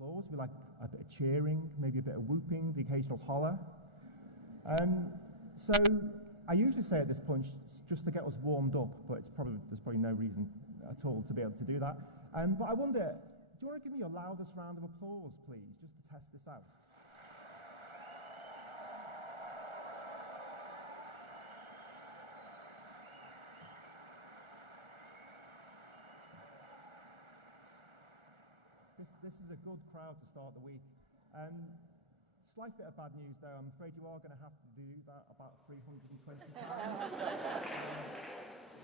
applause. We like a bit of cheering, maybe a bit of whooping, the occasional holler. So I usually say at this point just to get us warmed up, but there's probably no reason at all to be able to do that. But I wonder, do you want to give me your loudest round of applause, please, just to test this out? This is a good crowd to start the week. Slight bit of bad news though, I'm afraid you are going to have to do that about 320 times.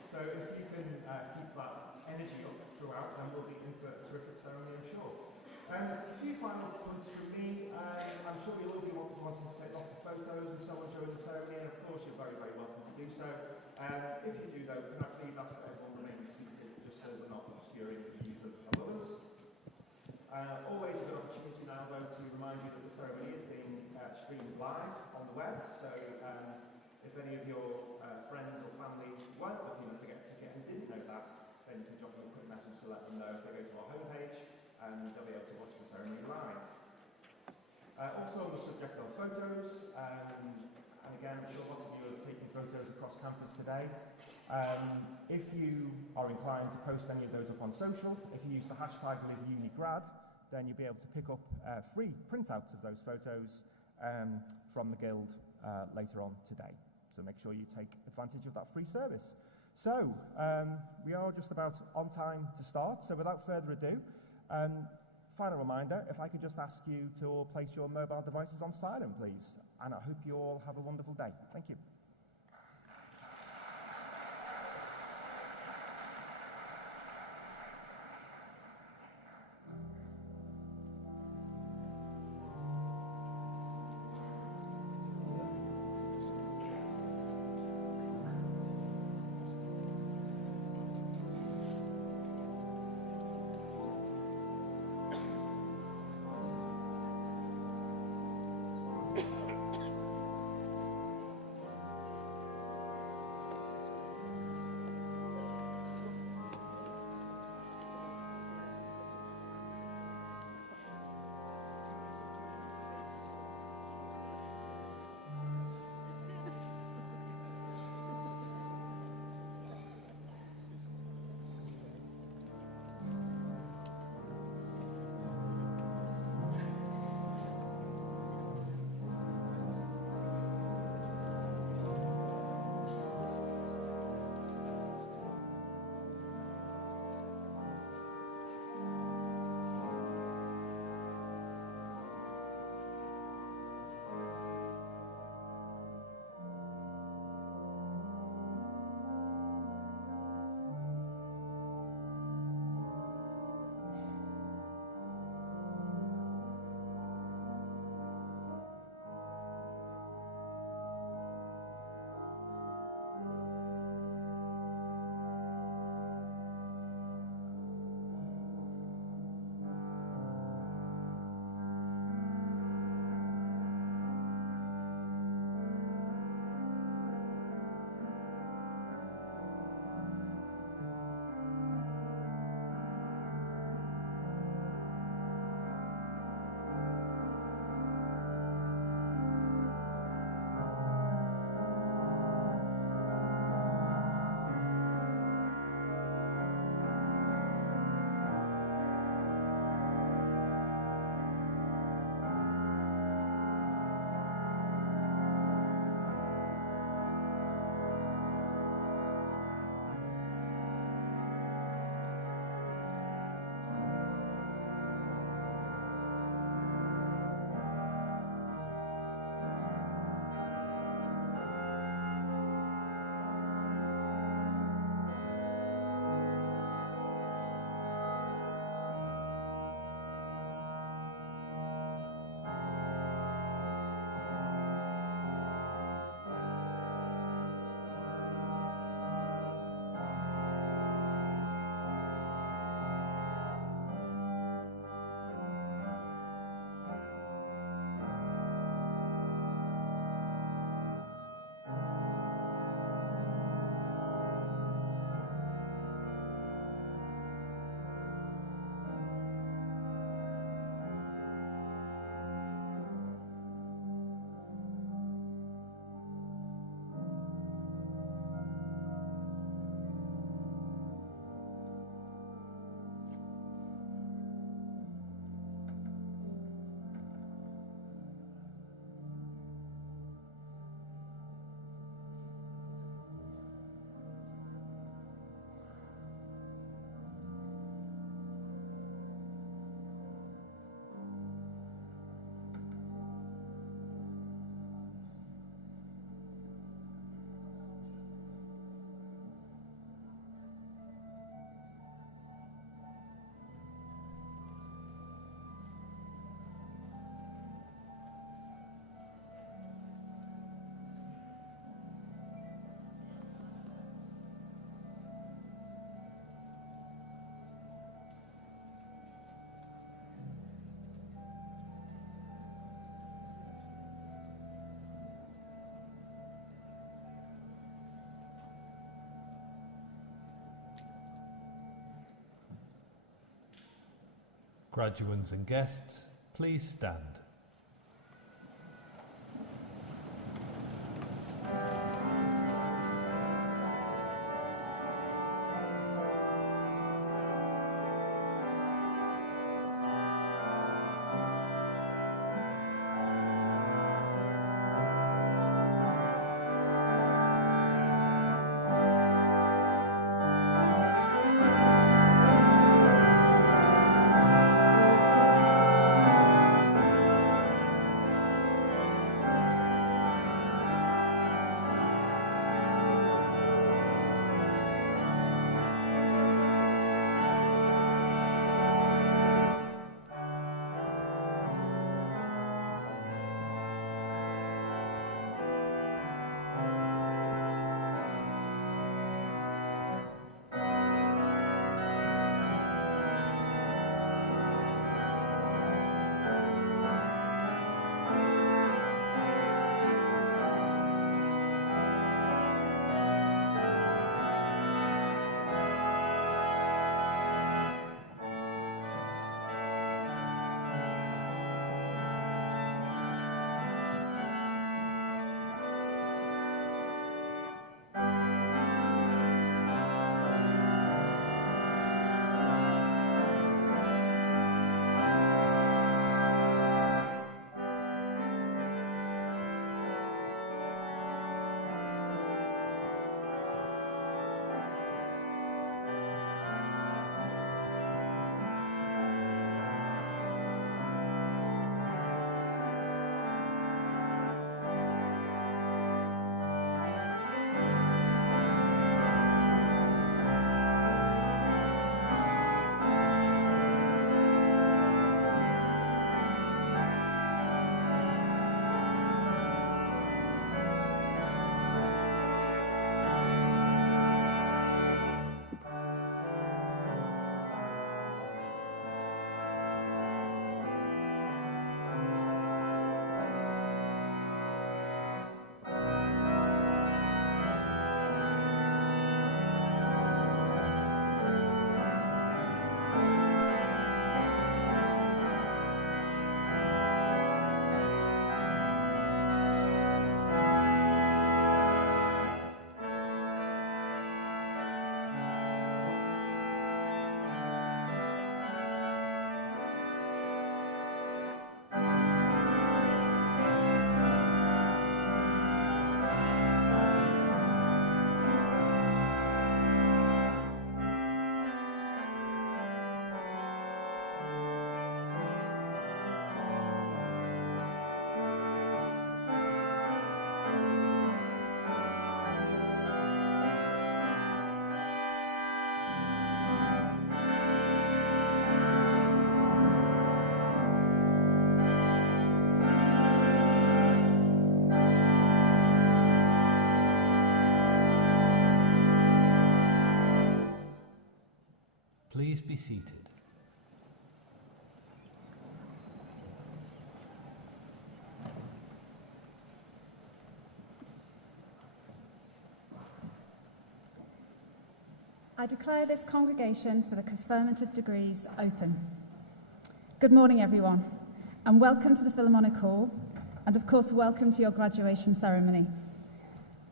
So if you can keep that energy up throughout, then we'll be in for a terrific ceremony, I'm sure. A few final points from me. I'm sure you'll all be wanting to take lots of photos and so on during the ceremony, and of course you're very, very welcome to do so. If you do though, can I please ask that everyone remain seated just so we're not obscuring the views of others. Always a good opportunity now, though, to remind you that the ceremony is being streamed live on the web. So if any of your friends or family weren't lucky enough to get a ticket and didn't know that, then you can drop them a quick message to let them know. They go to our homepage and they'll be able to watch the ceremony live. Also on the subject of photos, and again, I'm sure lots of you are taking photos across campus today. If you are inclined to post any of those up on social, if you use the hashtag #LiveUniGrad, then you'll be able to pick up free printouts of those photos from the Guild later on today. So make sure you take advantage of that free service. So we are just about on time to start. So without further ado, final reminder, if I could just ask you to all place your mobile devices on silent, please. And I hope you all have a wonderful day. Thank you. Graduands and guests, please stand. Please be seated. I declare this congregation for the conferment of degrees open. Good morning, everyone, and welcome to the Philharmonic Hall, and of course, welcome to your graduation ceremony.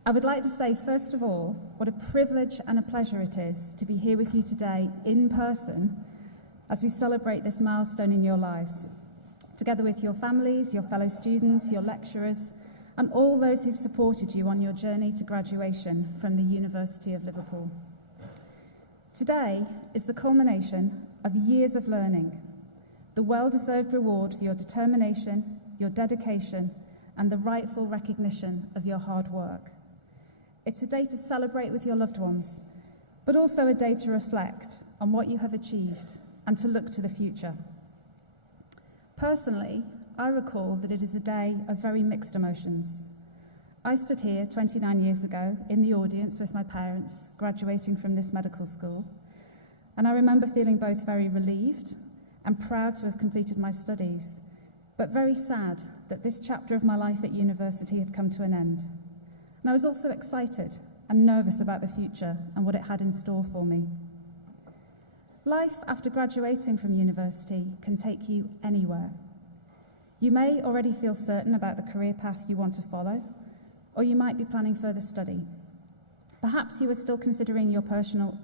I would like to say, first of all, what a privilege and a pleasure it is to be here with you today in person as we celebrate this milestone in your lives, together with your families, your fellow students, your lecturers, and all those who've supported you on your journey to graduation from the University of Liverpool. Today is the culmination of years of learning, the well-deserved reward for your determination, your dedication, and the rightful recognition of your hard work. It's a day to celebrate with your loved ones, but also a day to reflect on what you have achieved and to look to the future. Personally, I recall that it is a day of very mixed emotions. I stood here 29 years ago in the audience with my parents graduating from this medical school, and I remember feeling both very relieved and proud to have completed my studies, but very sad that this chapter of my life at university had come to an end. And I was also excited and nervous about the future and what it had in store for me. Life after graduating from university can take you anywhere. You may already feel certain about the career path you want to follow, or you might be planning further study. Perhaps you are still considering your personal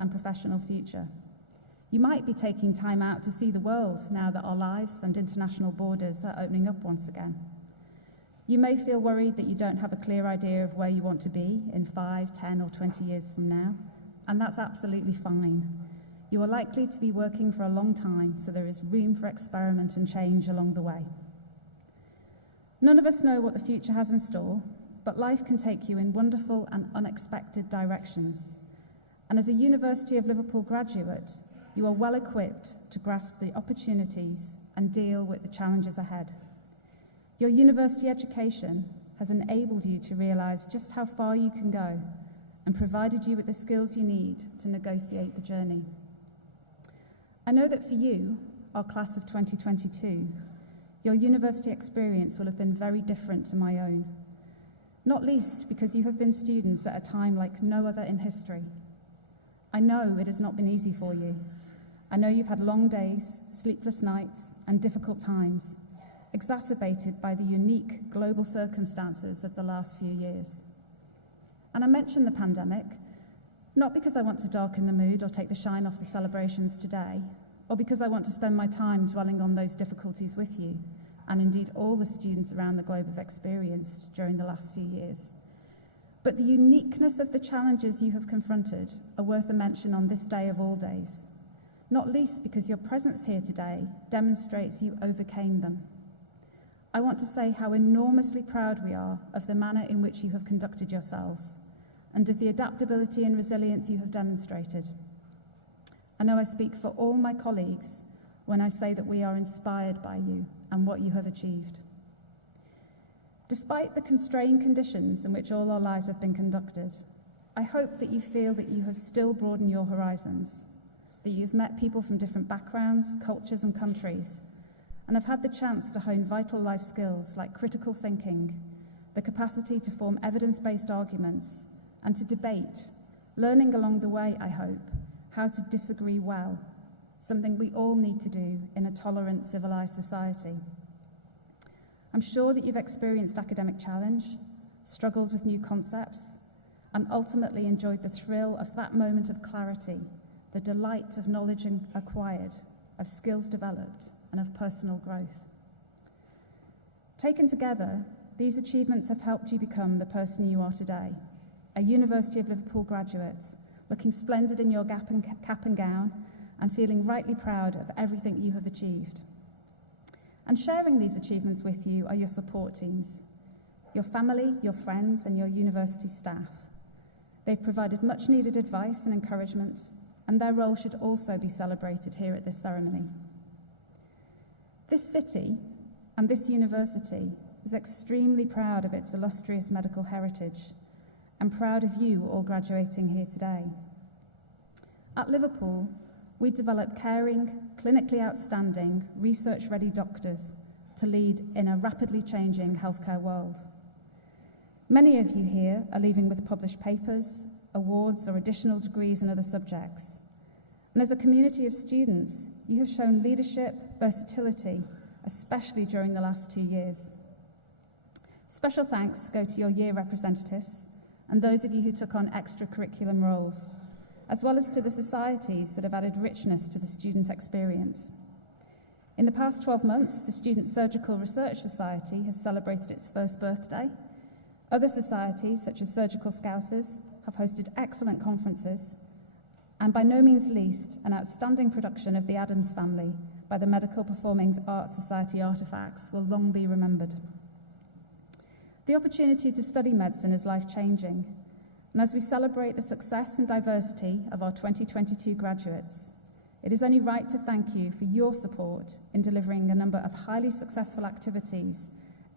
and professional future. You might be taking time out to see the world now that our lives and international borders are opening up once again. You may feel worried that you don't have a clear idea of where you want to be in 5, 10, or 20 years from now, and that's absolutely fine. You are likely to be working for a long time, so there is room for experiment and change along the way. None of us know what the future has in store, but life can take you in wonderful and unexpected directions. And as a University of Liverpool graduate, you are well equipped to grasp the opportunities and deal with the challenges ahead. Your university education has enabled you to realise just how far you can go and provided you with the skills you need to negotiate the journey. I know that for you, our class of 2022, your university experience will have been very different to my own, not least because you have been students at a time like no other in history. I know it has not been easy for you. I know you've had long days, sleepless nights, and difficult times, exacerbated by the unique global circumstances of the last few years. And I mention the pandemic, not because I want to darken the mood or take the shine off the celebrations today, or because I want to spend my time dwelling on those difficulties with you, and indeed all the students around the globe have experienced during the last few years. But the uniqueness of the challenges you have confronted are worth a mention on this day of all days, not least because your presence here today demonstrates you overcame them. I want to say how enormously proud we are of the manner in which you have conducted yourselves and of the adaptability and resilience you have demonstrated. I know I speak for all my colleagues when I say that we are inspired by you and what you have achieved. Despite the constrained conditions in which all our lives have been conducted, I hope that you feel that you have still broadened your horizons, that you've met people from different backgrounds, cultures, and countries, and have had the chance to hone vital life skills like critical thinking, the capacity to form evidence-based arguments, and to debate, learning along the way, I hope, how to disagree well, something we all need to do in a tolerant, civilized society. I'm sure that you've experienced academic challenge, struggled with new concepts, and ultimately enjoyed the thrill of that moment of clarity, the delight of knowledge acquired, of skills developed, and of personal growth. Taken together, these achievements have helped you become the person you are today, a University of Liverpool graduate, looking splendid in your cap and gown and feeling rightly proud of everything you have achieved. And sharing these achievements with you are your support teams, your family, your friends, and your university staff. They've provided much needed advice and encouragement, and their role should also be celebrated here at this ceremony. This city and this university is extremely proud of its illustrious medical heritage and proud of you all graduating here today. At Liverpool, we develop caring, clinically outstanding, research-ready doctors to lead in a rapidly changing healthcare world. Many of you here are leaving with published papers, awards, or additional degrees in other subjects. And as a community of students, you have shown leadership, versatility, especially during the last 2 years. Special thanks go to your year representatives and those of you who took on extracurriculum roles, as well as to the societies that have added richness to the student experience. In the past 12 months, the Student Surgical Research Society has celebrated its first birthday. Other societies, such as Surgical Scousers, have hosted excellent conferences, and by no means least, an outstanding production of The Addams Family by the Medical Performing Arts Society Artifacts will long be remembered. The opportunity to study medicine is life-changing, and as we celebrate the success and diversity of our 2022 graduates, it is only right to thank you for your support in delivering a number of highly successful activities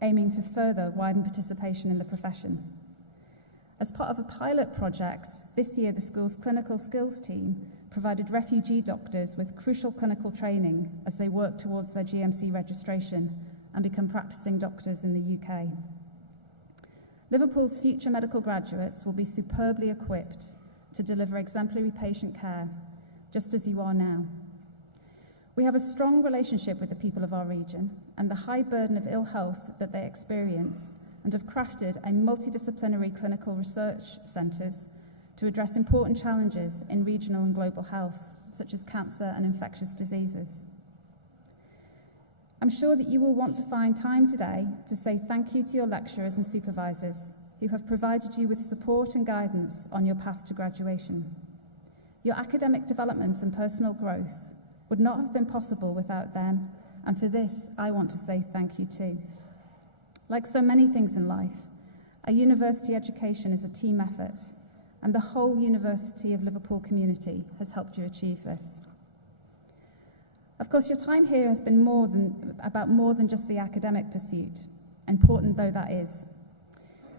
aiming to further widen participation in the profession. As part of a pilot project, this year the school's clinical skills team provided refugee doctors with crucial clinical training as they work towards their GMC registration and become practicing doctors in the UK. Liverpool's future medical graduates will be superbly equipped to deliver exemplary patient care, just as you are now. We have a strong relationship with the people of our region and the high burden of ill health that they experience, and have crafted a multidisciplinary clinical research centres to address important challenges in regional and global health, such as cancer and infectious diseases. I'm sure that you will want to find time today to say thank you to your lecturers and supervisors who have provided you with support and guidance on your path to graduation. Your academic development and personal growth would not have been possible without them, and for this I want to say thank you too. Like so many things in life, a university education is a team effort, and the whole University of Liverpool community has helped you achieve this. Of course, your time here has been about more than just the academic pursuit, important though that is.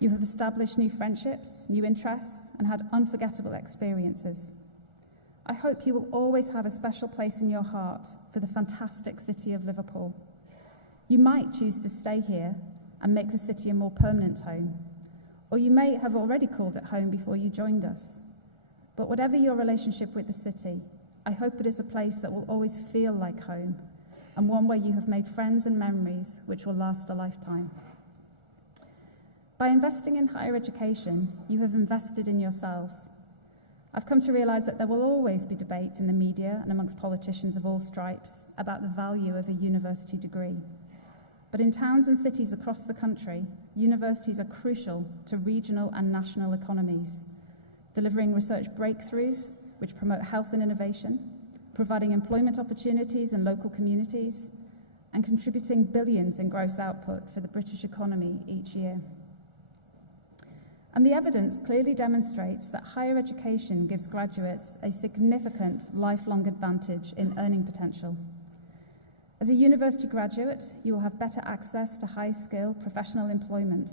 You have established new friendships, new interests, and had unforgettable experiences. I hope you will always have a special place in your heart for the fantastic city of Liverpool. You might choose to stay here and make the city a more permanent home, or you may have already called it home before you joined us. But whatever your relationship with the city, I hope it is a place that will always feel like home, and one where you have made friends and memories which will last a lifetime. By investing in higher education, you have invested in yourselves. I've come to realise that there will always be debate in the media and amongst politicians of all stripes about the value of a university degree. But in towns and cities across the country, universities are crucial to regional and national economies, delivering research breakthroughs which promote health and innovation, providing employment opportunities in local communities, and contributing billions in gross output for the British economy each year. And the evidence clearly demonstrates that higher education gives graduates a significant lifelong advantage in earning potential. As a university graduate, you will have better access to high-skill professional employment,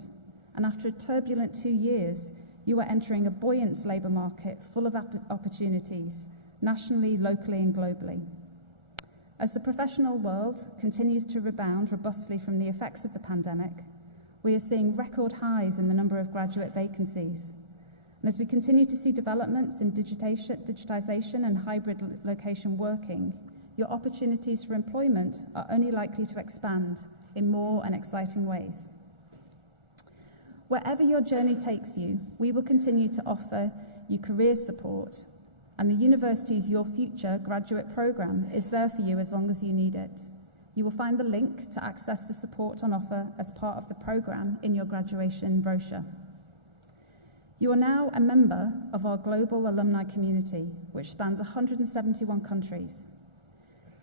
and after a turbulent 2 years, you are entering a buoyant labour market full of opportunities, nationally, locally and globally. As the professional world continues to rebound robustly from the effects of the pandemic, we are seeing record highs in the number of graduate vacancies. And as we continue to see developments in digitisation and hybrid location working, your opportunities for employment are only likely to expand in more and exciting ways. Wherever your journey takes you, we will continue to offer you career support, and the university's Your Future graduate programme is there for you as long as you need it. You will find the link to access the support on offer as part of the programme in your graduation brochure. You are now a member of our global alumni community, which spans 171 countries.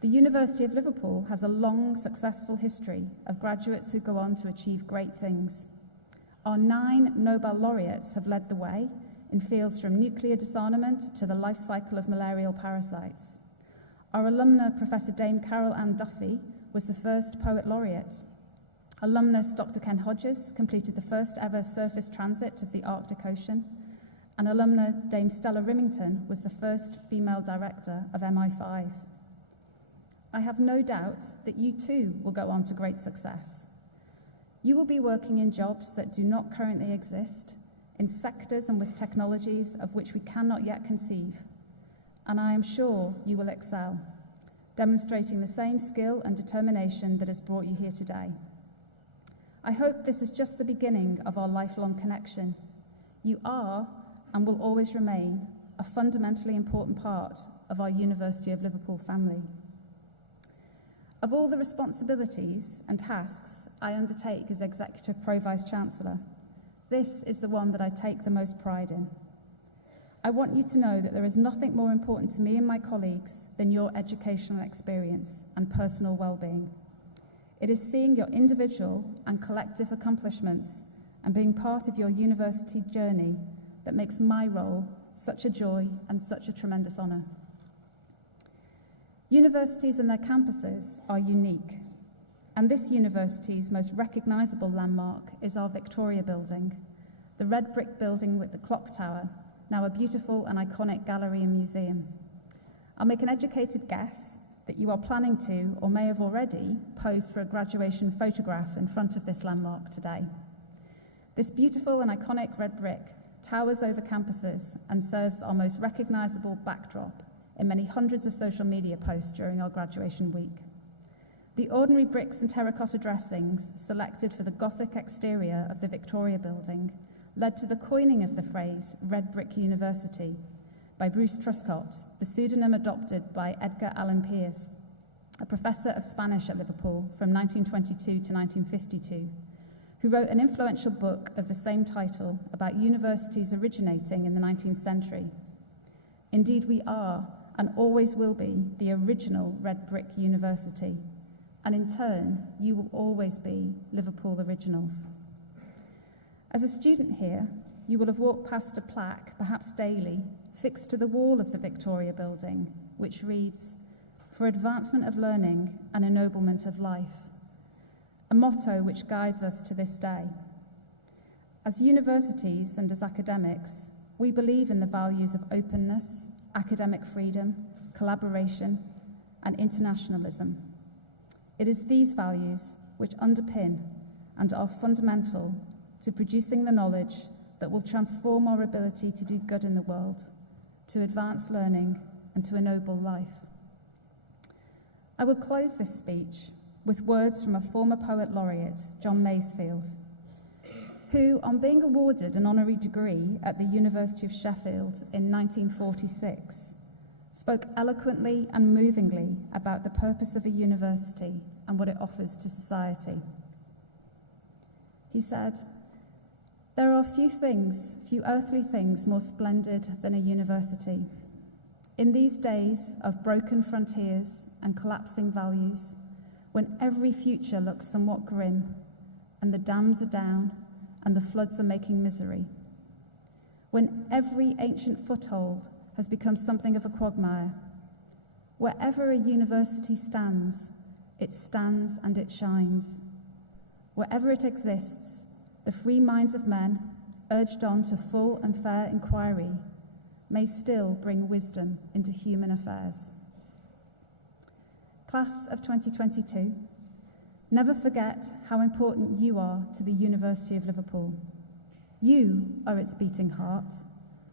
The University of Liverpool has a long, successful history of graduates who go on to achieve great things. Our 9 Nobel laureates have led the way in fields from nuclear disarmament to the life cycle of malarial parasites. Our alumna, Professor Dame Carol Ann Duffy, was the first poet laureate. Alumnus Dr. Ken Hodges completed the first ever surface transit of the Arctic Ocean, and alumna Dame Stella Rimington was the first female director of MI5. I have no doubt that you too will go on to great success. You will be working in jobs that do not currently exist, in sectors and with technologies of which we cannot yet conceive, and I am sure you will excel, demonstrating the same skill and determination that has brought you here today. I hope this is just the beginning of our lifelong connection. You are, and will always remain, a fundamentally important part of our University of Liverpool family. Of all the responsibilities and tasks I undertake as Executive Pro-Vice-Chancellor, this is the one that I take the most pride in. I want you to know that there is nothing more important to me and my colleagues than your educational experience and personal well-being. It is seeing your individual and collective accomplishments and being part of your university journey that makes my role such a joy and such a tremendous honour. Universities and their campuses are unique, and this university's most recognisable landmark is our Victoria Building, the red brick building with the clock tower, now a beautiful and iconic gallery and museum. I'll make an educated guess that you are planning to, or may have already, posed for a graduation photograph in front of this landmark today. This beautiful and iconic red brick towers over campuses and serves our most recognisable backdrop in many hundreds of social media posts during our graduation week. The ordinary bricks and terracotta dressings selected for the Gothic exterior of the Victoria Building led to the coining of the phrase Red Brick University by Bruce Truscott, the pseudonym adopted by Edgar Allan Pierce, a professor of Spanish at Liverpool from 1922 to 1952, who wrote an influential book of the same title about universities originating in the 19th century. Indeed, we are, and always will be, the original Red Brick University, and in turn, you will always be Liverpool Originals. As a student here, you will have walked past a plaque, perhaps daily, fixed to the wall of the Victoria Building, which reads, "For advancement of learning and ennoblement of life," a motto which guides us to this day. As universities and as academics, we believe in the values of openness, academic freedom, collaboration, and internationalism. It is these values which underpin and are fundamental to producing the knowledge that will transform our ability to do good in the world, to advance learning, and to ennoble life. I will close this speech with words from a former poet laureate, John Masefield, who, on being awarded an honorary degree at the University of Sheffield in 1946, spoke eloquently and movingly about the purpose of a university and what it offers to society. He said, "There are few earthly things more splendid than a university. In these days of broken frontiers and collapsing values, when every future looks somewhat grim, and the dams are down, and the floods are making misery, when every ancient foothold has become something of a quagmire, wherever a university stands, it stands and it shines. Wherever it exists, the free minds of men, urged on to full and fair inquiry, may still bring wisdom into human affairs." Class of 2022, never forget how important you are to the University of Liverpool. You are its beating heart.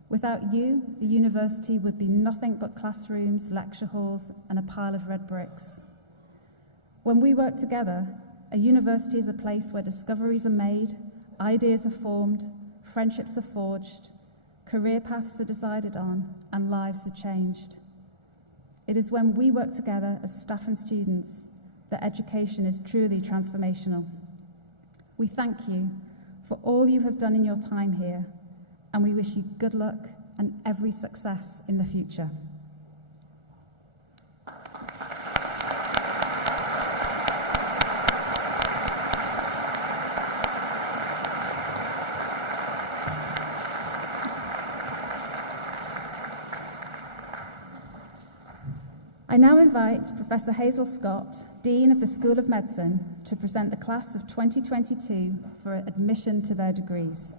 Without you, the university would be nothing but classrooms, lecture halls, and a pile of red bricks. When we work together, a university is a place where discoveries are made, ideas are formed, friendships are forged, career paths are decided on, and lives are changed. It is when we work together as staff and students that education is truly transformational. We thank you for all you have done in your time here, and we wish you good luck and every success in the future. I now invite Professor Hazel Scott, Dean of the School of Medicine, to present the class of 2022 for admission to their degrees.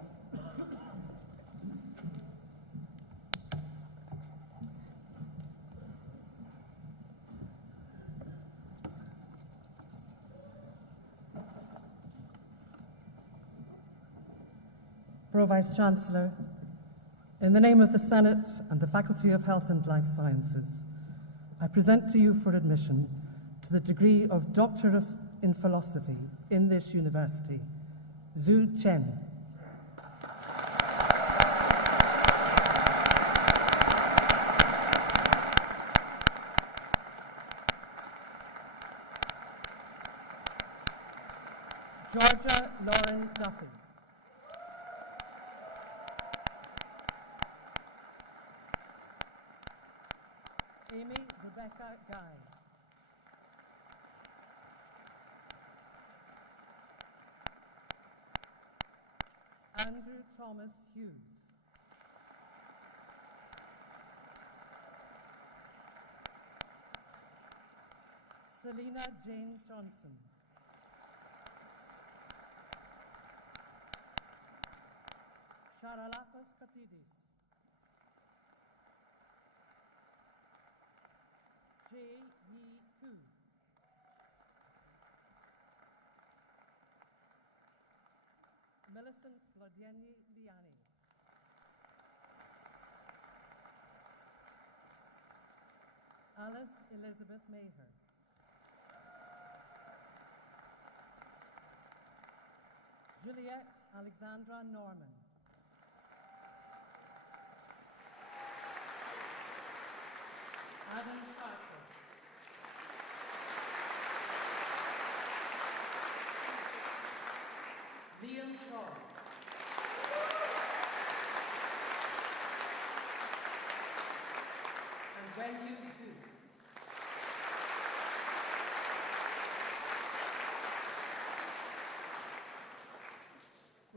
Pro-Vice-Chancellor, in the name of the Senate and the Faculty of Health and Life Sciences, I present to you for admission to the degree of Doctor in Philosophy in this university, Zhu Chen. Georgia Lauren Duffy. Amy Rebecca Guy. Andrew Thomas Hughes. Selena Jane Johnson. Charalapos Katidis. J.E. Koo. Millicent Lodieni Liani. Alice Elizabeth Maher. Juliette Alexandra Norman. Adam Sharkles. Liam Shaw. And Wenyu Zhu.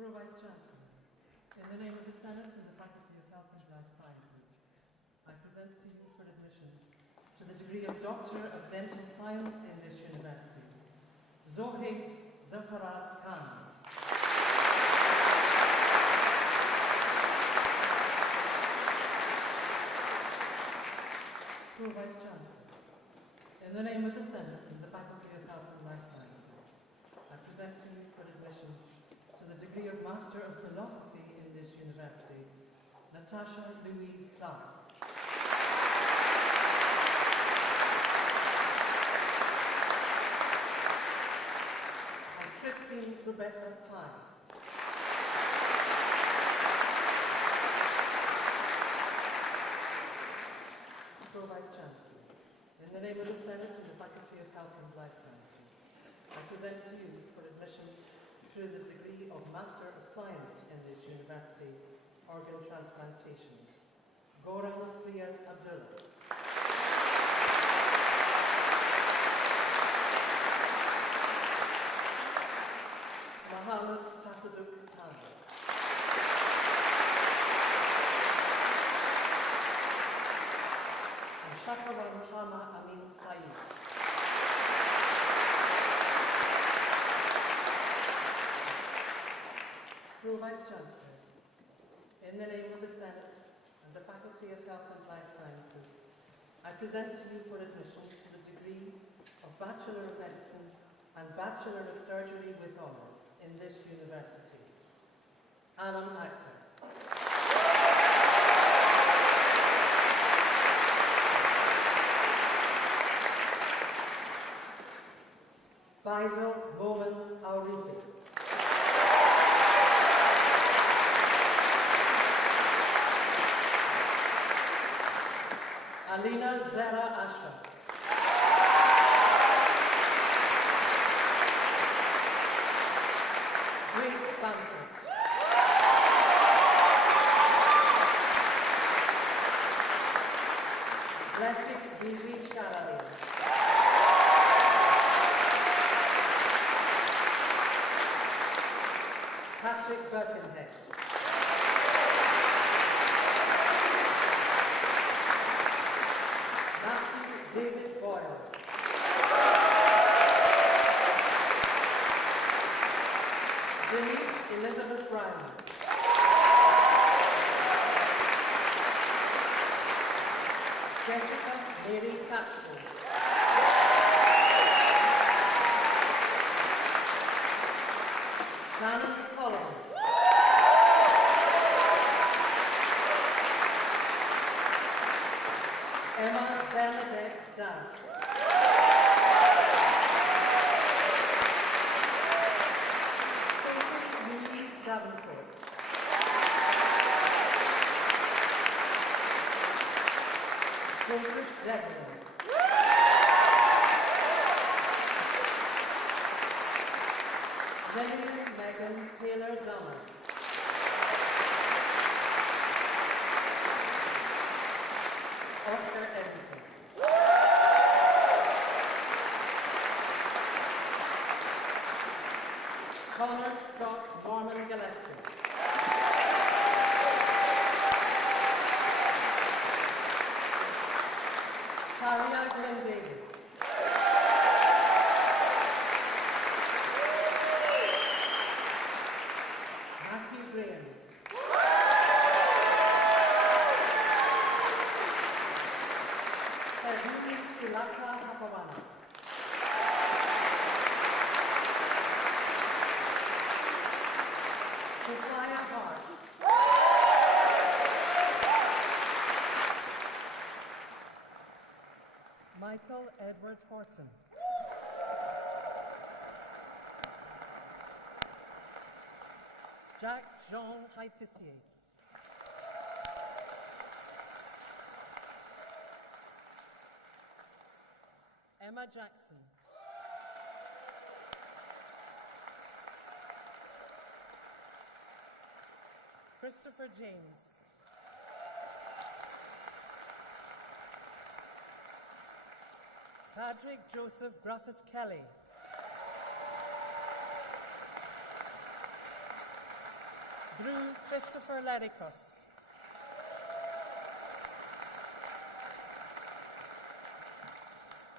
Pro Vice Chancellor, in the name of the Senate and the Faculty of Health and Life Sciences, I present to you for admission to the degree of Doctor of Dental Science in this university, Zohe Zafaraz Khan. Pro Vice Chancellor, in the name of the Senate and the Faculty of Health and Life Sciences, I present to you for admission to the degree of Master of Philosophy in this university, Natasha Louise Clark. And Christine Rebecca Pine. Pro Vice Chancellor, in the name of the Senate and the Faculty of Health and Life Sciences, I present to you for admission through the degree of Master of Science in this university, organ transplantation, Goran Friad Abdullah. Mohammed Tasaduk Khan. And Shakawan Hama Amin Saeed. Pro Vice Chancellor, in the name of the Senate and the Faculty of Health and Life Sciences, I present to you for admission to the degrees of Bachelor of Medicine and Bachelor of Surgery with Honours in this university. Anam Akhtar. Faisal Momin Aurifi. Alina Zara Ashraf. Grace Bamford. Blessed Biji Sharali. Patrick Birkenhead. David Boyle. Denise Elizabeth Brown. Jessica Mary Catchpole. Shannon Collins. Emma Bernadette Dance. Sophie Louise Davenport. Joseph Devereux. Lillian Megan Taylor Donner. Oscar Edmonton. Connor Scott Norman Gillespie. Talia Glenn Davis. Matthew Graham. Erjuni Silaka Hapawana. Sophia Hart. Grant Horton. Jack Jean Haitissier. Emma Jackson. Christopher James. Patrick Joseph Graffett Kelly. Drew Christopher Lericus.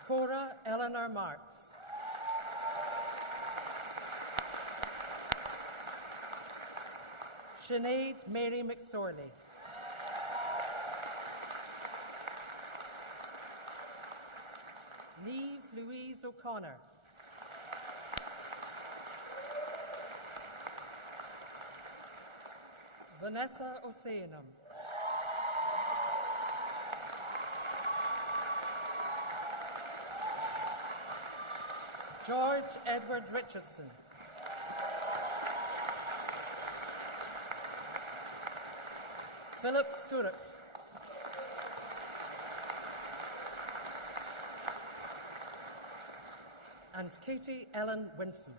Cora Eleanor Marks. Sinead Mary McSorley. Neve Louise O'Connor. Vanessa Oceanum. George Edward Richardson. Philip Skurek. And Katie Ellen Winston.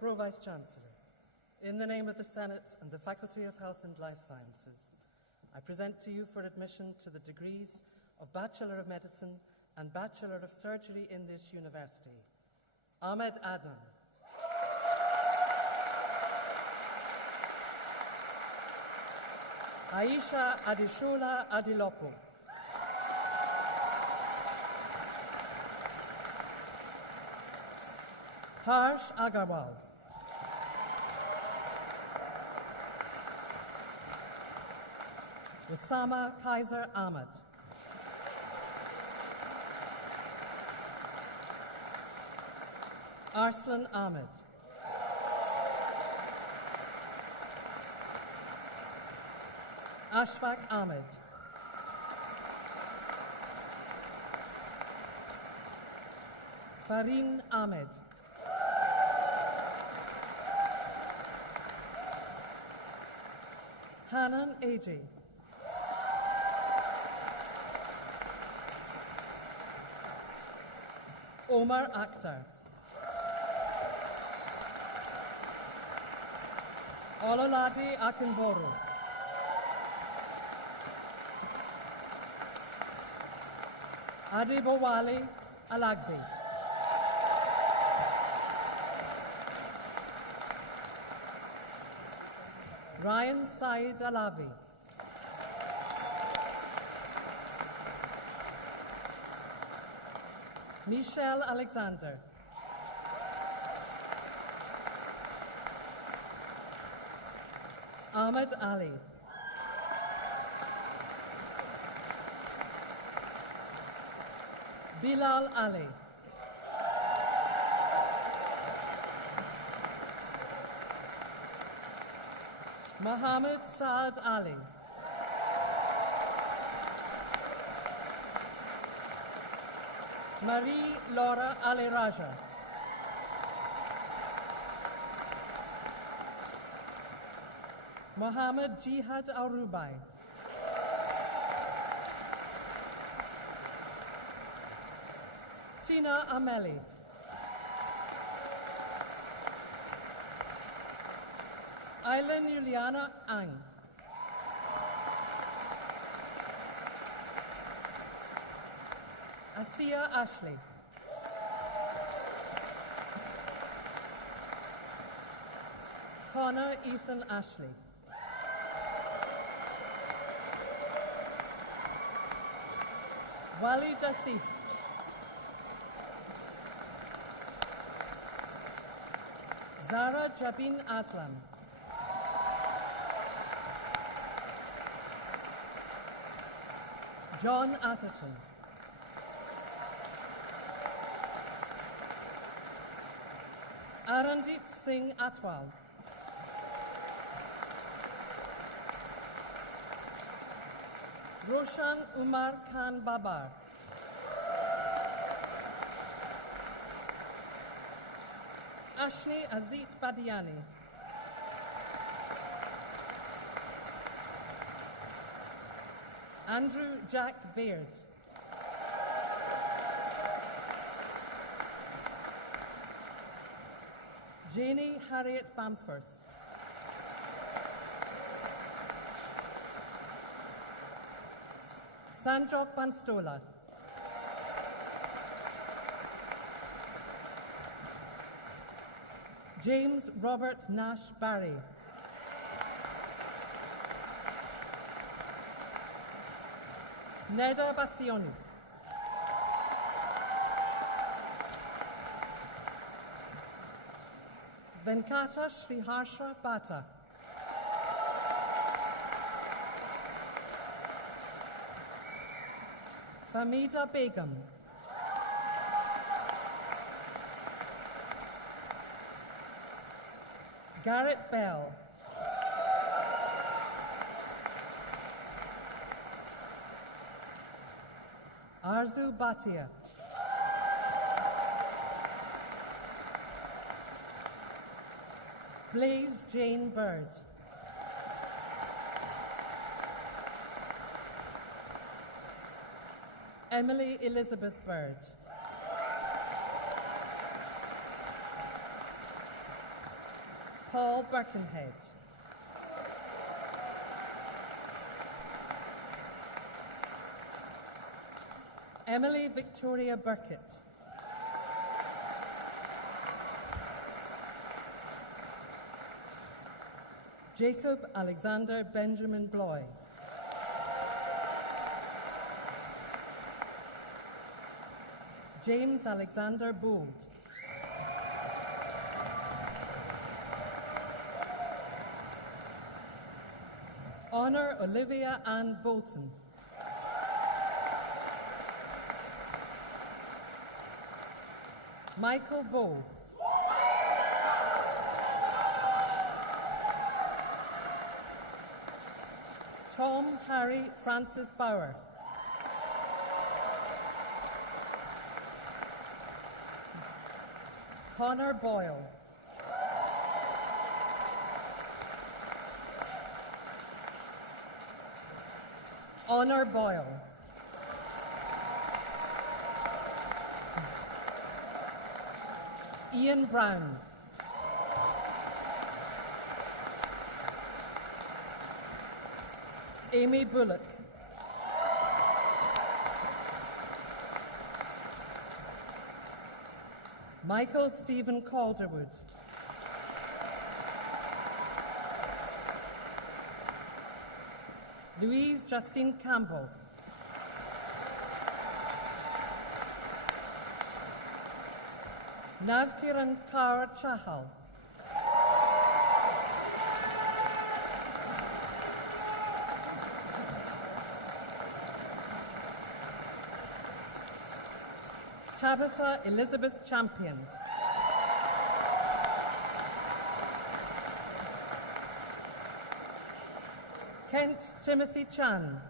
Pro-Vice Chancellor, in the name of the Senate and the Faculty of Health and Life Sciences, I present to you for admission to the degrees of Bachelor of Medicine and Bachelor of Surgery in this university, Ahmed Adnan, Aisha Adishola Adilopo, Harsh Agarwal, Osama Kaiser Ahmed, Arslan Ahmed, Ashfaq Ahmed, Fareen Ahmed, Hanan Aji, Omar Akhtar, Ololade Akinboro, Adebowale Alagbe, Ryan Said Alavi, Michelle Alexander, Ahmed Ali, Bilal Ali, Mohammed Saad Ali, Marie Laura Ali Raja, Mohammed Jihad Arubai, Tina Ameli, Aileen Juliana Ang, Athea Ashley, Connor Ethan Ashley, Wali Dasif, Zara Jabin Aslam, John Atherton, Arandeep Singh Atwal, Roshan Umar Khan Babar. Ashni Azit Badiani. Andrew Jack Beard. Janie Harriet Bamforth. Sanjog Banstola. James Robert Nash Barry. Neda Bassioni. Venkata Sriharsha Bhatta. Famida Begum. Garrett Bell. Arzu Bhatia. Blaze Jane Bird. Emily Elizabeth Bird. Paul Birkenhead. Emily Victoria Burkett. Jacob Alexander Benjamin Bloy. James Alexander Bould. Honor Olivia Ann Bolton. Michael Bow. Tom Harry Francis Bauer. Connor Boyle. Honor Boyle. Ian Brown. Amy Bullock. Michael Stephen Calderwood. Louise Justine Campbell. Navkiran Kaur Chahal. Tabitha Elizabeth Champion. Kent Timothy Chan.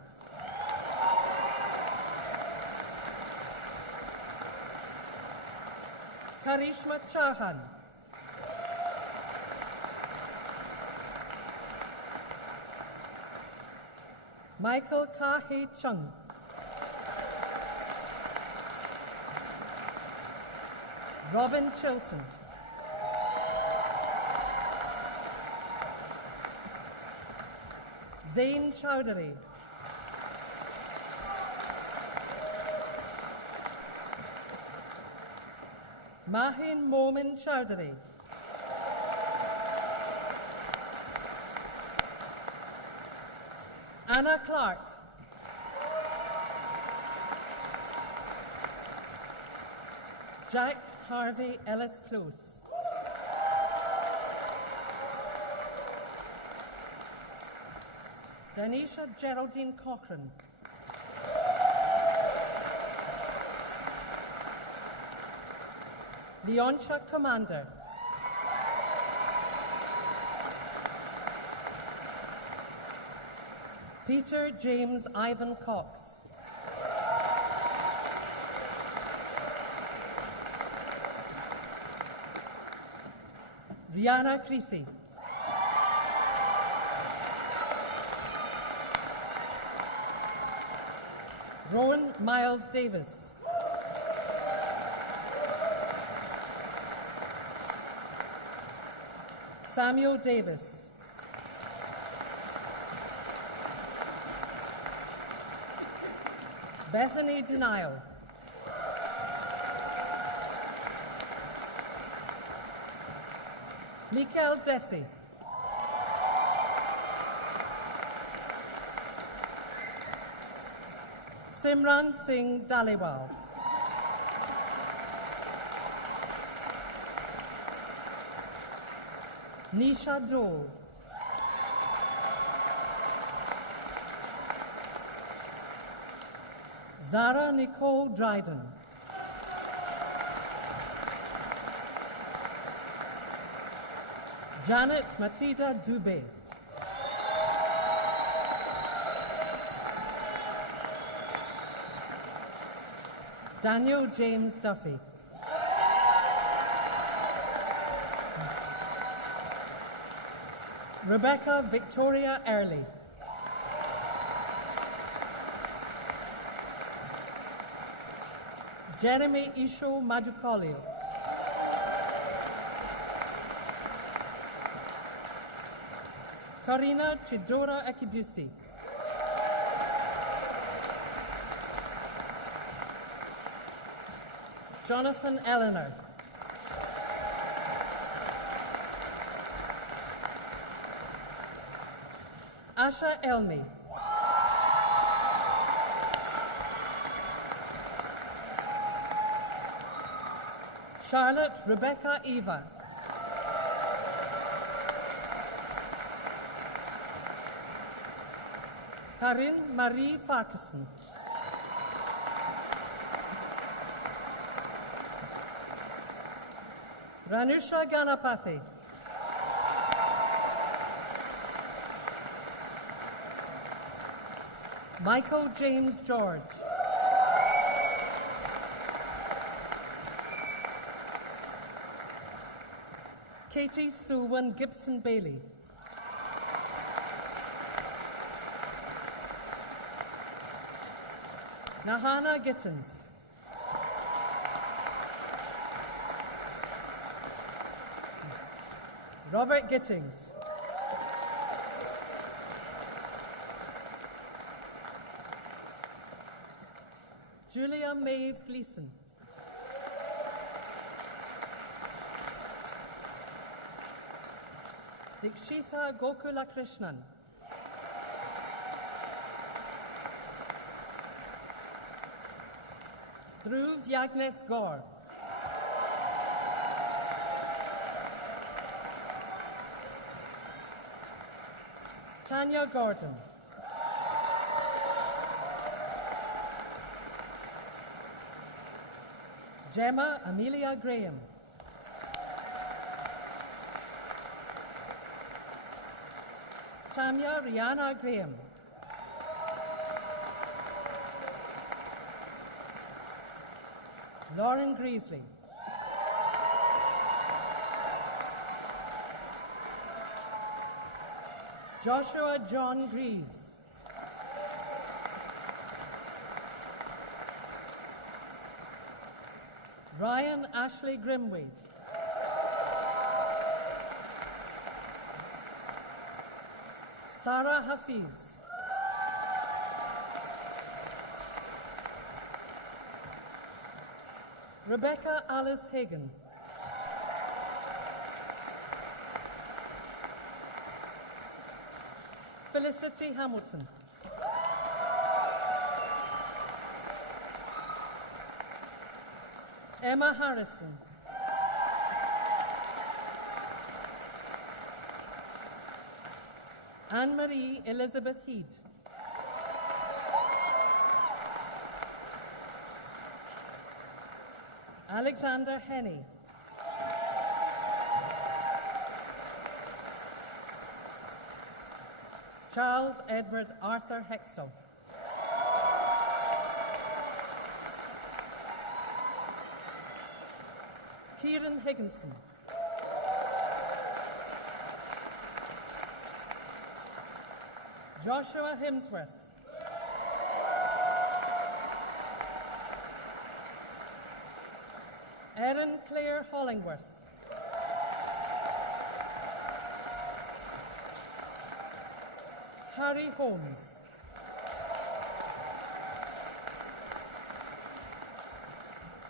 Karishma Chauhan. Michael Kahe Chung. Robin Chilton. Zain Chowdhury. Mahin Momin Chowdhury. Anna Clark. Jack Harvey Ellis Close. Danisha Geraldine Cochran. Leoncha Commander. Peter James Ivan Cox. Rihanna Creasy. Rowan Miles Davis. Samuel Davis. Bethany Denial. Mikael Desi. Simran Singh Daliwal. Nisha Dole. Zara Nicole Dryden. Janet Matida Dubé. Daniel James Duffy. Rebecca Victoria Early. Jeremy Isho Madukolio. Karina Chidora Akibusi. Jonathan Eleanor. Asha Elmi. Charlotte Rebecca Eva. Karin Marie Farquharson. Ranusha Ganapathy. Michael James George. Katie Suwan Gibson Bailey. Nahana Gittins. Robert Gittings. Julia Maeve Gleason. Dikshitha Gokula Krishnan. Dhruv Yagnes Gaur. Tanya Gordon. Gemma Amelia Graham. Tamya Rihanna Graham. Lauren Greasley. Joshua John Greaves. Ryan Ashley Grimwade. Sarah Hafiz. Rebecca Alice Hagan. Felicity Hamilton. Emma Harrison. Anne-Marie Elizabeth Heed. Alexander Henney. Charles Edward Arthur Hextall. Kieran Higginson. Joshua Hemsworth. Erin Claire Hollingworth. Harry Holmes.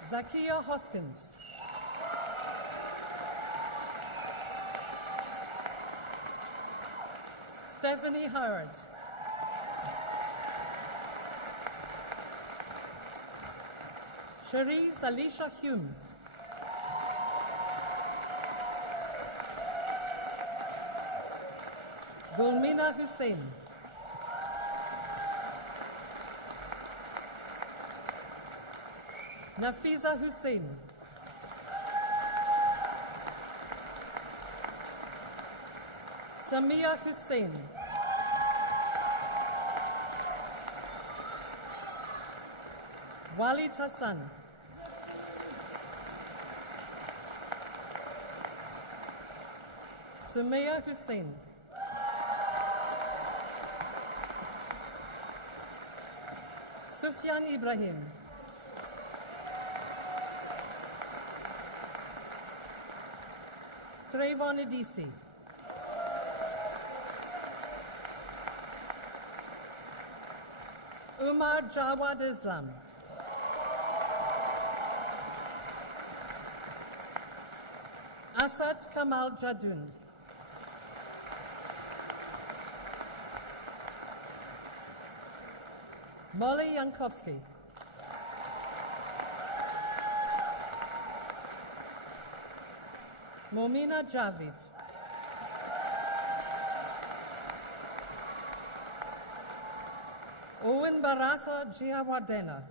Zakia Hoskins. Stephanie Howard. Cherise Alicia Hume. Gulmina Hussain. Nafiza Hussain. Samia Hussain. Walid Hassan. Sumaya Hussain. Sufyan Ibrahim. Trayvon Edisi. Umar Jawad Islam. Asad Kamal Jadun. Molly Yankowski. Momina Javid. Owen Baratha Jiawardena.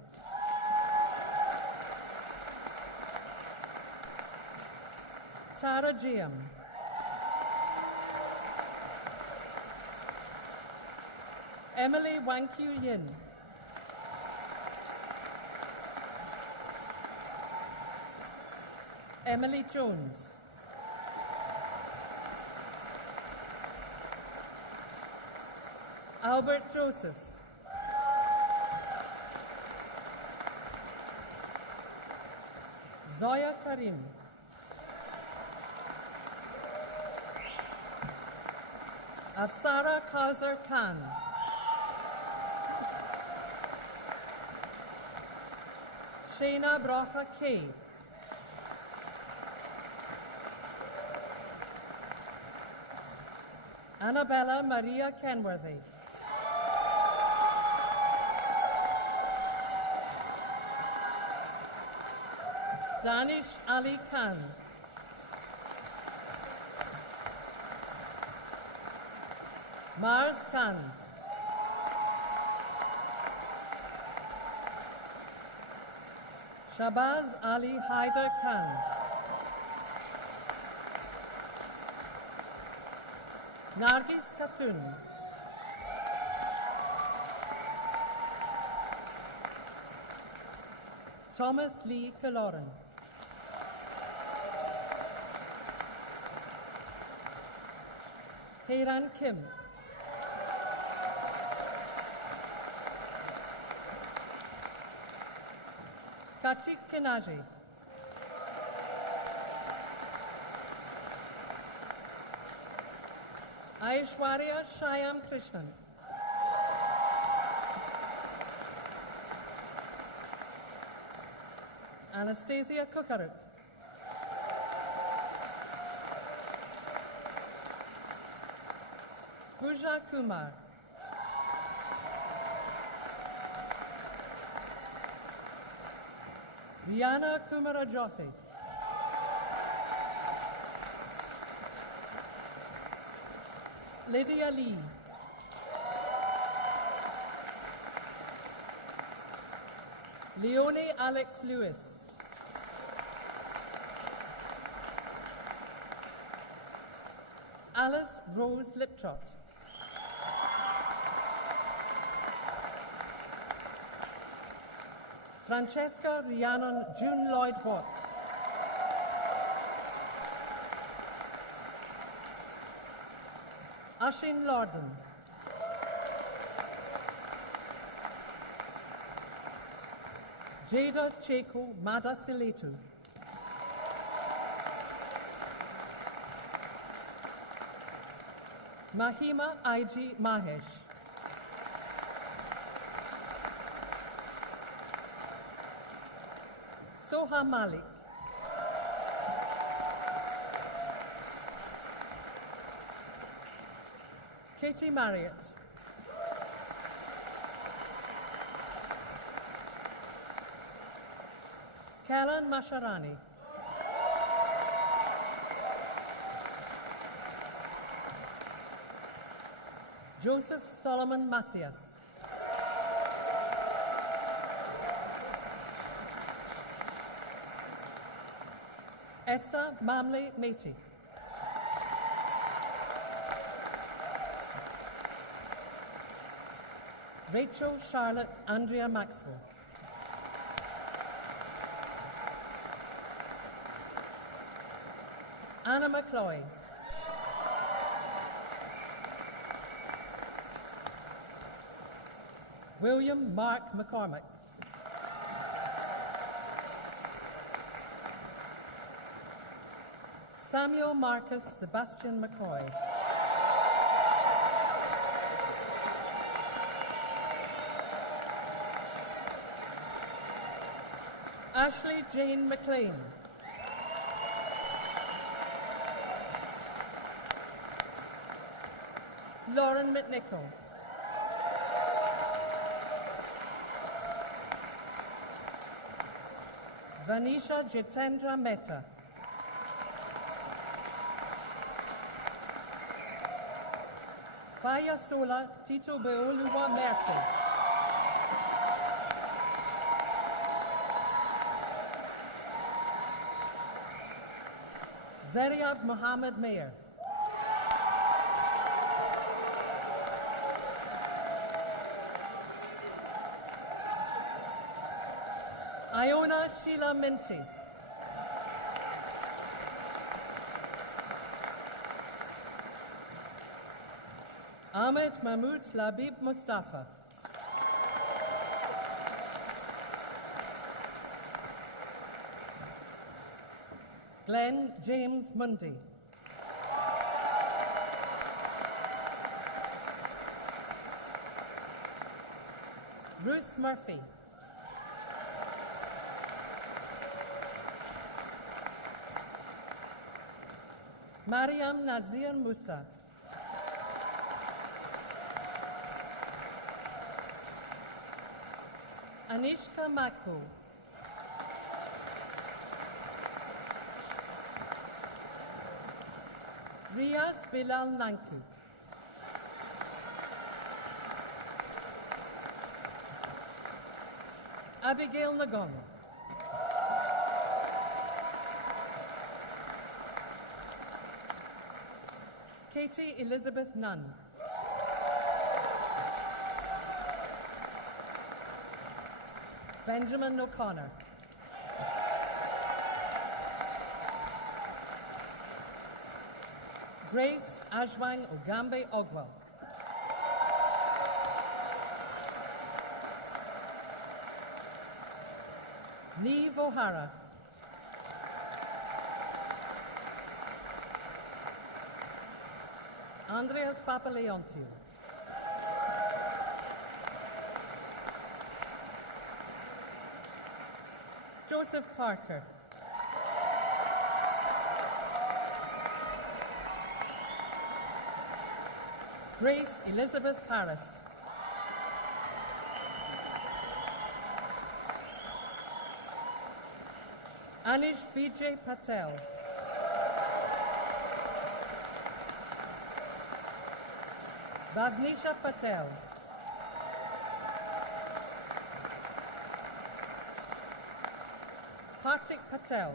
Tara Giam. Emily Wankyu Yin. Emily Jones. Albert Joseph. Zoya Karim. Afsara Kausar Khan. Shayna Bracha K. Annabella Maria Kenworthy. Danish Ali Khan. Mars Khan. Shabaz Ali Haider Khan. Nargis Khatun. Thomas Lee Kaloran. Heiran Kim. Kartik Kanaji. Aishwarya Shyam Krishnan. Anastasia Kukaruk. Pooja Kumar. Rihanna Kumarajyothi. Lydia Lee. Leonie Alex Lewis. Alice Rose Liptrot. Francesca Rhiannon June Lloyd Watts. Ashin Lorden. Jada Cheko Mada Thiletu. Mahima Ig Mahesh. Soha Malik. Katie Marriott. Kellen Masharani. Joseph Solomon Macias. Esther Mamle Meti. Rachel Charlotte Andrea Maxwell. Anna McCloy. William Mark McCormick. Samuel Marcus Sebastian McCoy. Ashley Jane McLean. Lauren McNichol. Vanisha Jitendra Mehta. Faya Sola Tito Beoluwa Mercy. Zeriab Mohammed Mayer. Iona Sheila Minty. Ahmed Mahmoud Labib Mustafa. Glenn James Mundy. Ruth Murphy. Mariam Nazir Musa. Anishka Makbul. Riaz Bilal Nanku. Abigail Nagon. Katie Elizabeth Nunn. Benjamin O'Connor. Grace Ashwang Ogambe Ogwell. Neve O'Hara. Andreas Papaleontiu. Joseph Parker. Grace Elizabeth Paris. Anish Vijay Patel. Bhavnisha Patel. Kartik Patel.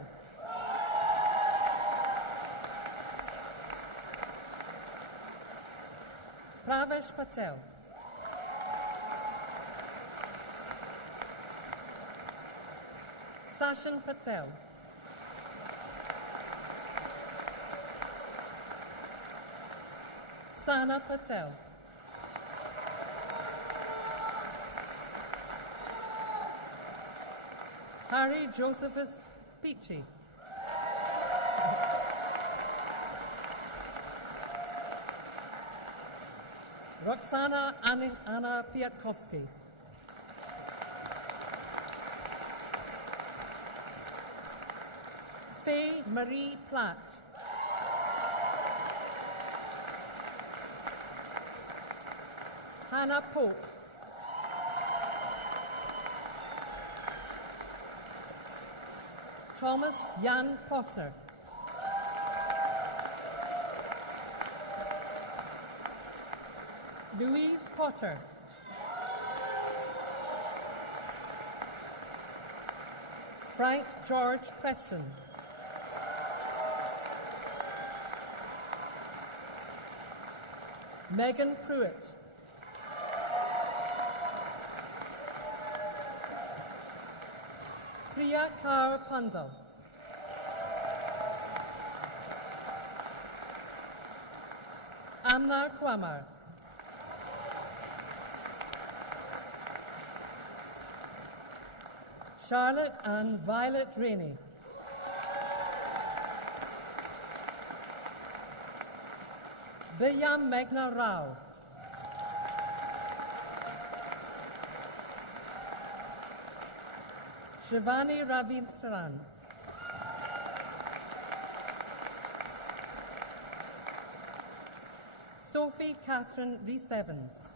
Pravesh Patel. Sachin Patel. Sana Patel. Harry Josephus Peachy. Roxana Anna Piatkowski. Faye Marie Platt. Hannah Pope. Thomas Jan Posner. Louise Potter. Frank George Preston. Megan Pruitt. Priya Kaur Pandal. Amnar Kwamar. Charlotte and Violet Rainey. Bilyam Meghna Rao. Shivani Ravindran. Sophie Catherine Rees-Evans.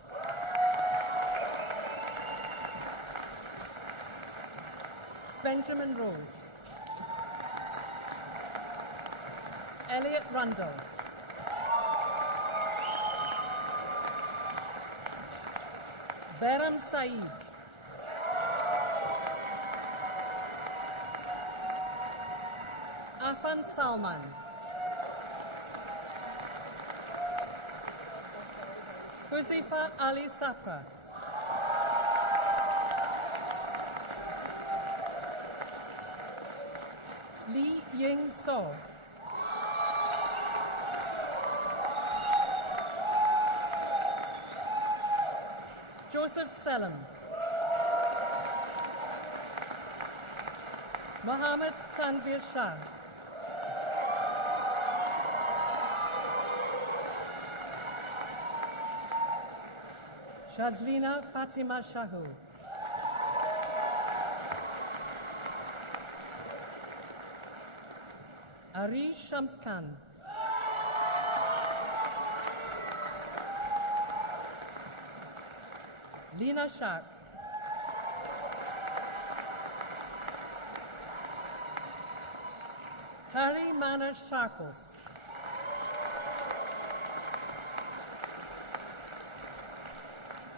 Benjamin Rose. Elliot Rundle. Behram Saeed. Afan Salman. Huzifa Ali Sapra. Lee Ying So. Joseph Selim. Mohammed Tanvir Shah. Shazlina Fatima Shahu. Arish Shamskan. Lena Sharp. Harry Manor Sharples.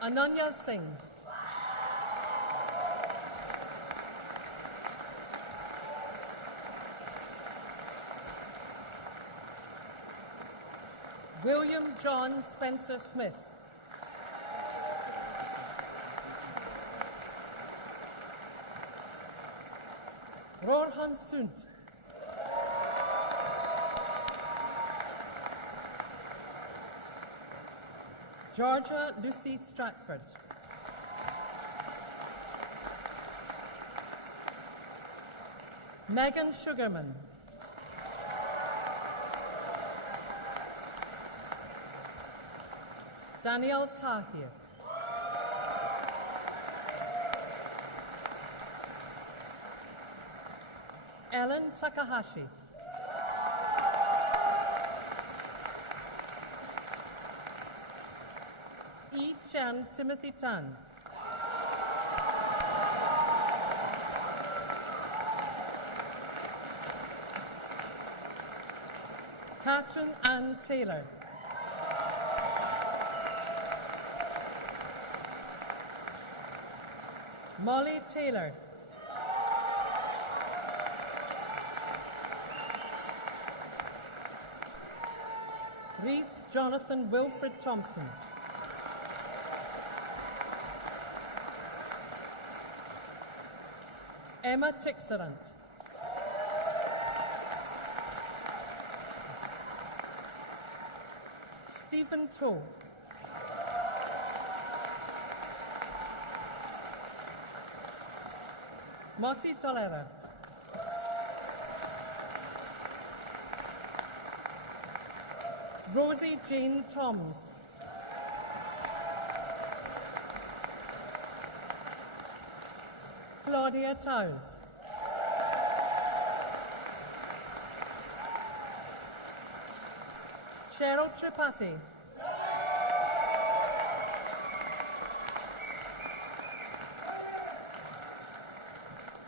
Ananya Singh. William John Spencer Smith. Rorhan Sunt. Georgia Lucy Stratford. Megan Sugarman. Danielle Tahir. Ellen Takahashi. E. Chen Timothy Tan. Catherine Ann Taylor. Molly Taylor. Reese Jonathan Wilfred Thompson. Emma Tixerant. Stephen Toe. Marty Tolera. Rosie Jane Toms. Claudia Towers. Cheryl Tripathi.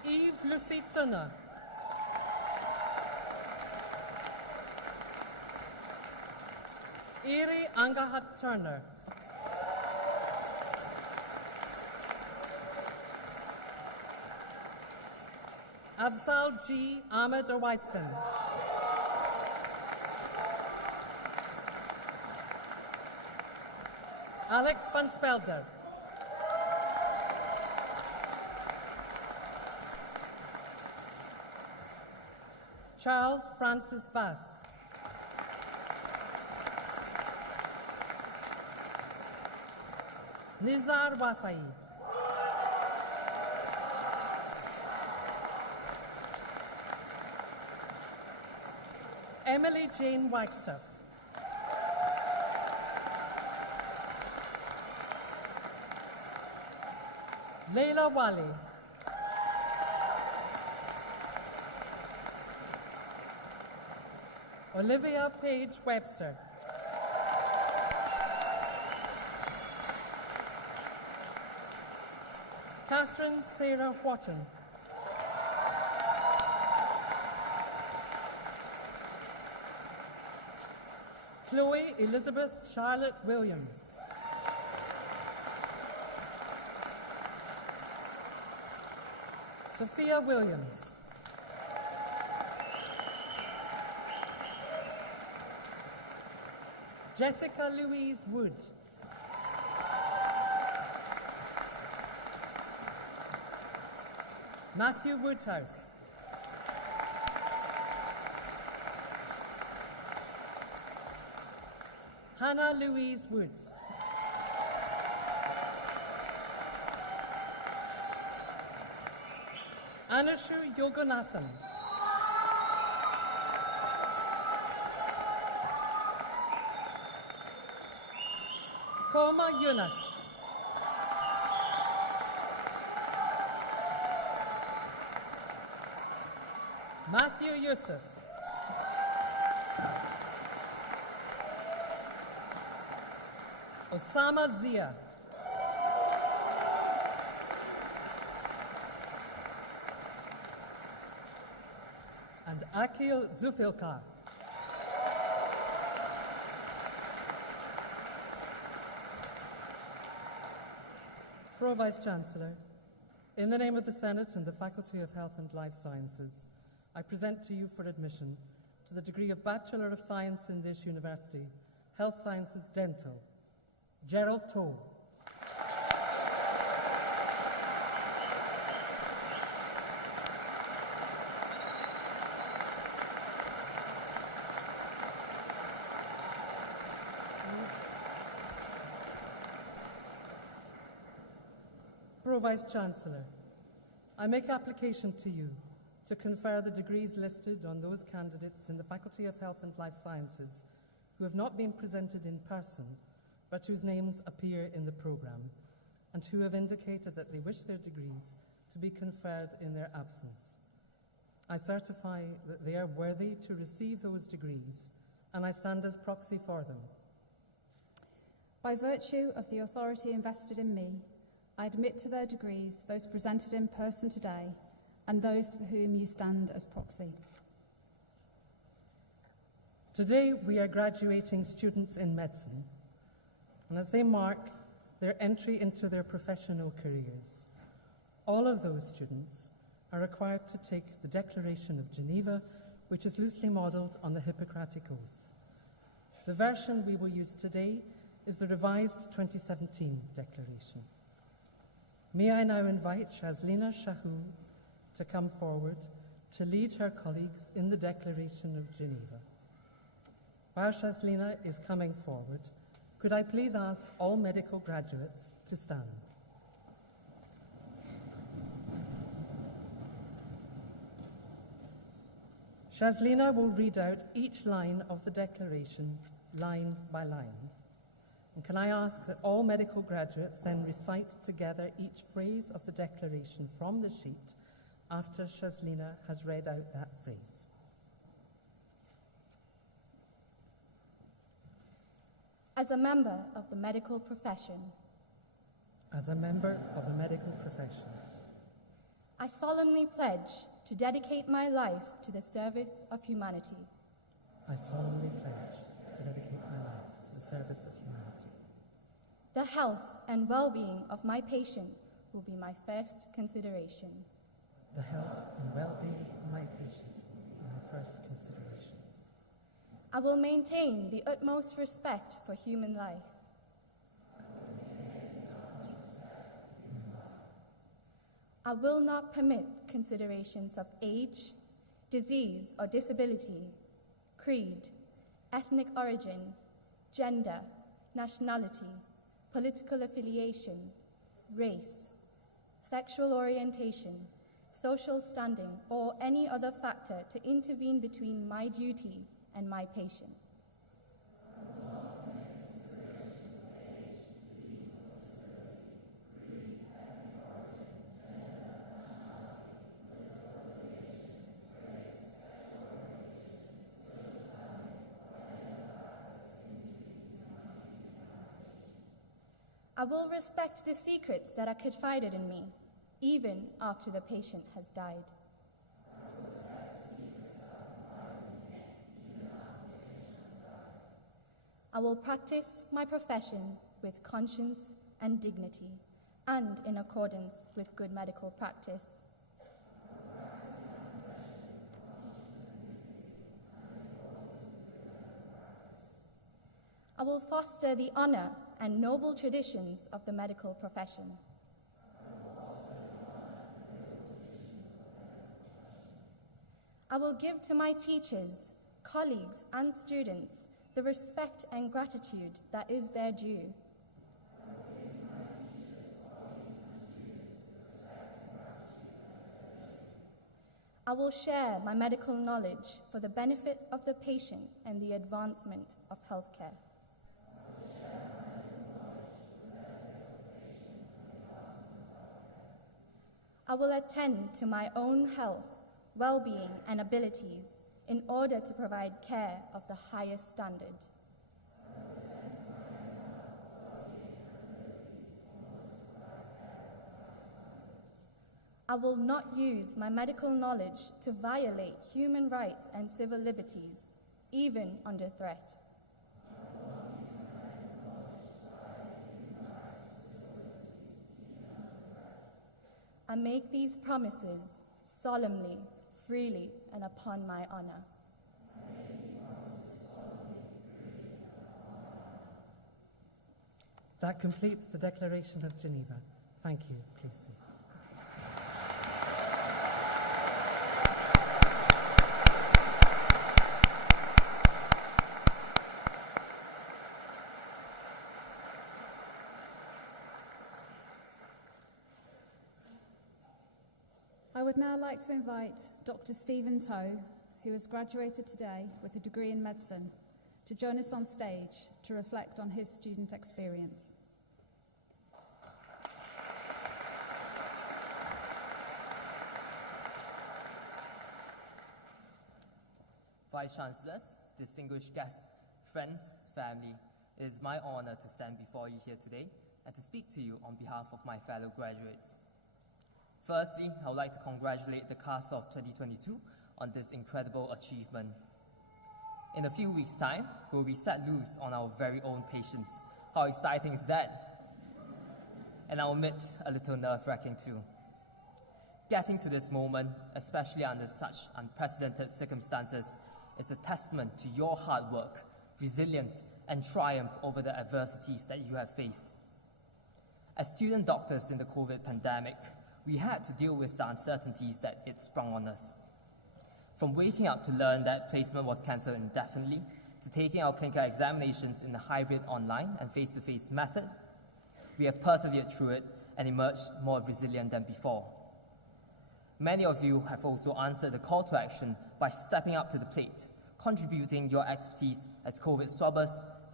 Eve Lucy Tunner. Eri Angahat Turner. Afzal G. Ahmed Awaiskan. Alex van Spelder. Charles Francis Vass. Nizar Wafai. Emily Jane Wagstaff. Leila Wali. Olivia Page Webster. Catherine Sarah Wharton. Chloe Elizabeth Charlotte Williams. Sophia Williams. Jessica Louise Wood. Matthew Woodhouse. Hannah Louise Woods. Anushu Yoganathan. Koma Yunus. Matthew Yusuf. Osama Zia. And Akil Zufilkar. Pro-Vice-Chancellor, in the name of the Senate and the Faculty of Health and Life Sciences, I present to you for admission to the degree of Bachelor of Science in this university, Health Sciences Dental, Gerald Toe. Pro-Vice-Chancellor, I make application to you to confer the degrees listed on those candidates in the Faculty of Health and Life Sciences who have not been presented in person, but whose names appear in the programme, and who have indicated that they wish their degrees to be conferred in their absence. I certify that they are worthy to receive those degrees, and I stand as proxy for them. By virtue of the authority invested in me, I admit to their degrees those presented in person today and those for whom you stand as proxy. Today we are graduating students in medicine, and as they mark their entry into their professional careers, all of those students are required to take the Declaration of Geneva, which is loosely modelled on the Hippocratic Oath. The version we will use today is the revised 2017 Declaration. May I now invite Shazlina Shahu to come forward to lead her colleagues in the Declaration of Geneva. While Shazlina is coming forward, could I please ask all medical graduates to stand? Shazlina will read out each line of the declaration, line by line. And can I ask that all medical graduates then recite together each phrase of the declaration from the sheet after Shazlina has read out that phrase. As a member of the medical profession, As a member of the medical profession, I solemnly pledge to dedicate my life to the service of humanity. I solemnly pledge to dedicate my life to the service of humanity. The health and well-being of my patient will be my first consideration. The health and well-being of my patient are my first consideration. I will maintain the utmost respect for human life. I will not permit considerations of age, disease or disability, creed, ethnic origin, gender, nationality, political affiliation, race, sexual orientation, social standing, or any other factor to intervene between my duty and my patient. I will respect the secrets that are confided in me, even after the patient has died. I will practice my profession with conscience and dignity, and in accordance with good medical practice. I will foster the honor and noble traditions of the medical profession. I will give to my teachers, colleagues, and students the respect and gratitude that is their due. I will share my medical knowledge for the benefit of the patient and the advancement of healthcare. I will attend to my own health, well-being, and abilities in order to provide care of the highest standard. I will not use my medical knowledge to violate human rights and civil liberties, even under threat. I make these promises solemnly, freely, and upon my honor. That completes the Declaration of Geneva. Thank you. Please sit. I would now like to invite Dr. Stephen Toe, who has graduated today with a degree in medicine, to join us on stage to reflect on his student experience. Vice Chancellors, distinguished guests, friends, family, it is my honor to stand before you here today and to speak to you on behalf of my fellow graduates. Firstly, I would like to congratulate the class of 2022 on this incredible achievement. In a few weeks' time, we will be set loose on our very own patients. How exciting is that? And I'll admit, a little nerve-wracking too. Getting to this moment, especially under such unprecedented circumstances, is a testament to your hard work, resilience, and triumph over the adversities that you have faced. As student doctors in the COVID pandemic, we had to deal with the uncertainties that it sprung on us. From waking up to learn that placement was cancelled indefinitely, to taking our clinical examinations in a hybrid online and face-to-face method, we have persevered through it and emerged more resilient than before. Many of you have also answered the call to action by stepping up to the plate, contributing your expertise as COVID swabbers,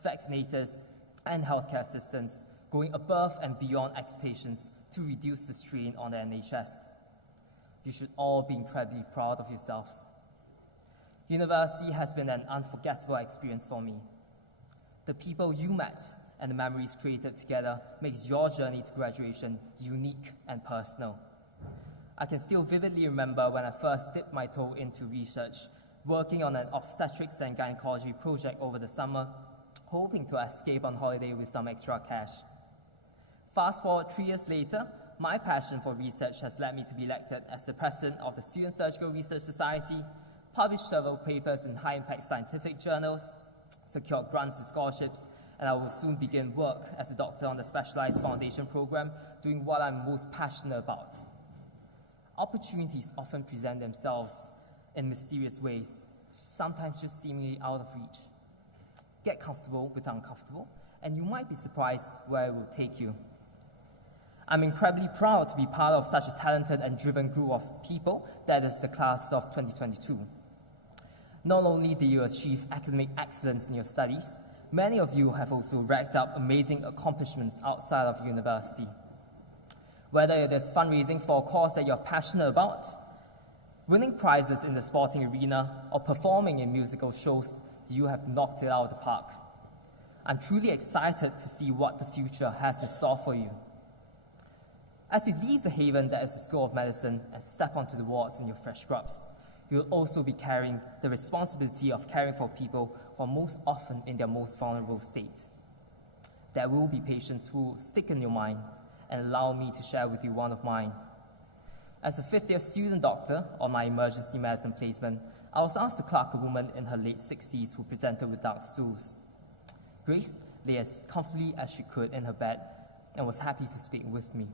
vaccinators, and healthcare assistants, going above and beyond expectations to reduce the strain on the NHS. You should all be incredibly proud of yourselves. University has been an unforgettable experience for me. The people you met and the memories created together makes your journey to graduation unique and personal. I can still vividly remember when I first dipped my toe into research, working on an obstetrics and gynecology project over the summer, hoping to escape on holiday with some extra cash. Fast forward 3 years later, my passion for research has led me to be elected as the president of the Student Surgical Research Society, published several papers in high-impact scientific journals, secured grants and scholarships, and I will soon begin work as a doctor on the specialized foundation program, doing what I'm most passionate about. Opportunities often present themselves in mysterious ways, sometimes just seemingly out of reach. Get comfortable with uncomfortable, and you might be surprised where it will take you. I'm incredibly proud to be part of such a talented and driven group of people that is the class of 2022. Not only did you achieve academic excellence in your studies, many of you have also racked up amazing accomplishments outside of university. Whether it is fundraising for a cause that you're passionate about, winning prizes in the sporting arena, or performing in musical shows, you have knocked it out of the park. I'm truly excited to see what the future has in store for you. As you leave the haven that is the School of Medicine and step onto the wards in your fresh scrubs, you will also be carrying the responsibility of caring for people who are most often in their most vulnerable state. There will be patients who will stick in your mind, and allow me to share with you one of mine. As a fifth-year student doctor on my emergency medicine placement, I was asked to clerk a woman in her late 60s who presented with dark stools. Grace lay as comfortably as she could in her bed and was happy to speak with me.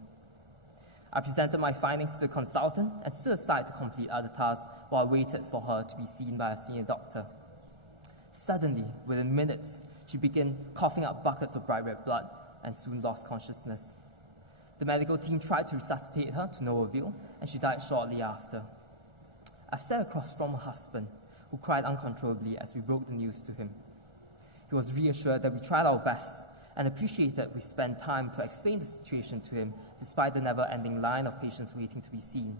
I presented my findings to the consultant and stood aside to complete other tasks while I waited for her to be seen by a senior doctor. Suddenly, within minutes, she began coughing up buckets of bright red blood and soon lost consciousness. The medical team tried to resuscitate her to no avail, and she died shortly after. I sat across from her husband, who cried uncontrollably as we broke the news to him. He was reassured that we tried our best and appreciated we spent time to explain the situation to him despite the never-ending line of patients waiting to be seen.